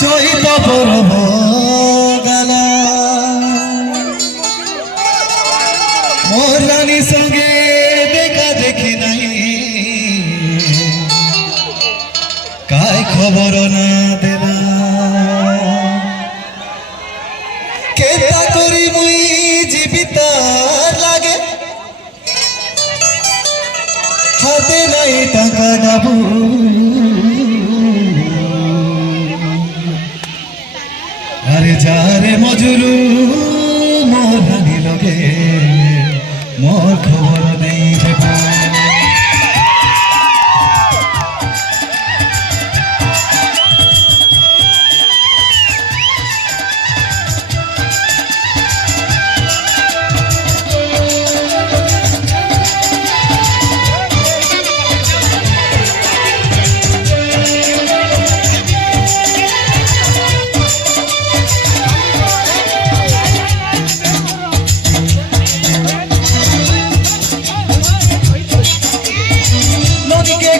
চৈত পরব গালা মোর রানী সঙ্গে দেখা দেখি নাই কাই খবর না দেলা কেতা করি মুই জীবিতার লাগে হাতে নাই টাকা ডাবু আরে যারে মজুরু মোর রানী লগে মোর খবর নেই দেবা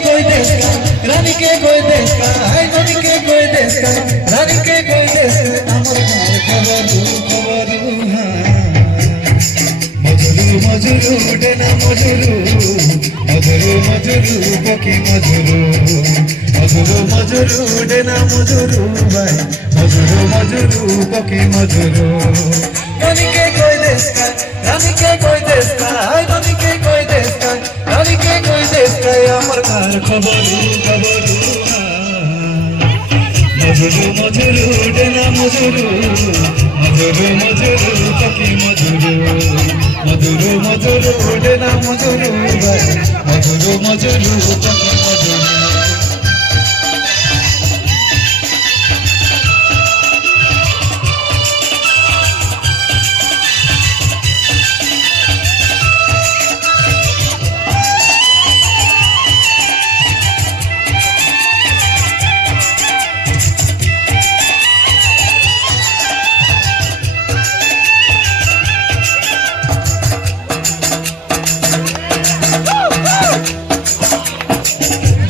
रानी के कोई देश का है नदी के कोई देश का रानी के कोई देश अमर खबर मजरू मजरू डेना मजरू मजरू मजरू पकी मजरू मजरू मजरू डेना मजरू भाई मजरू मजरू पकी मजरू रानी के कोई देश का रानी के कोई देश का है नदी के कोई देश का रानी के कोई देश का अमर खबर मजरू मजरू डेना मजरू मजरू मजरू पकी मजरू मजरू मजरू डेना मजरू मजरू मजरू पकी मजरू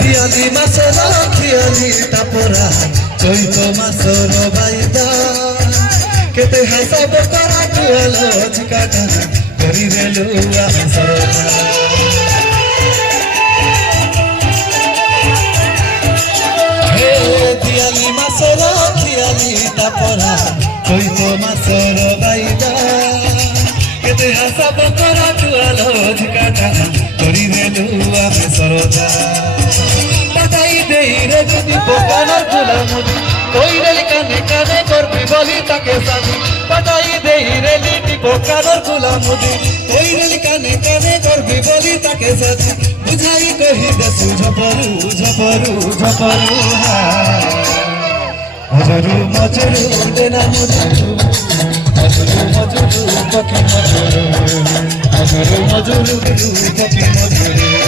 খিয়ালি মাছর খিয়ালি টাপরা চৈত মাছর বাইদা কেতে হাসাব করা টুয়ালো চিকাটা করি রেলু আসরনা হে খিয়ালি মাছর খিয়ালি টাপরা চৈত মাছর বাইদা কেতে হাসাব করা টুয়ালো চিকাটা করি রেলু আসরনা পাতাই দেই রে যদি পোকানোর ফুলামুদি কইরে কানে কানে করবি বলি তাকে সাদি পাতাই দেই রে লিটি পোকানোর ফুলামুদি কইরে কানে কানে করবি বলি তাকে সাদি বুঝাই কহি দেসু ঝপরু ঝপরু ঝপরু মজরু মজরু দেনা মজরু মজরু মজরু পকি মজরু মজরু মজরু পকি মজরু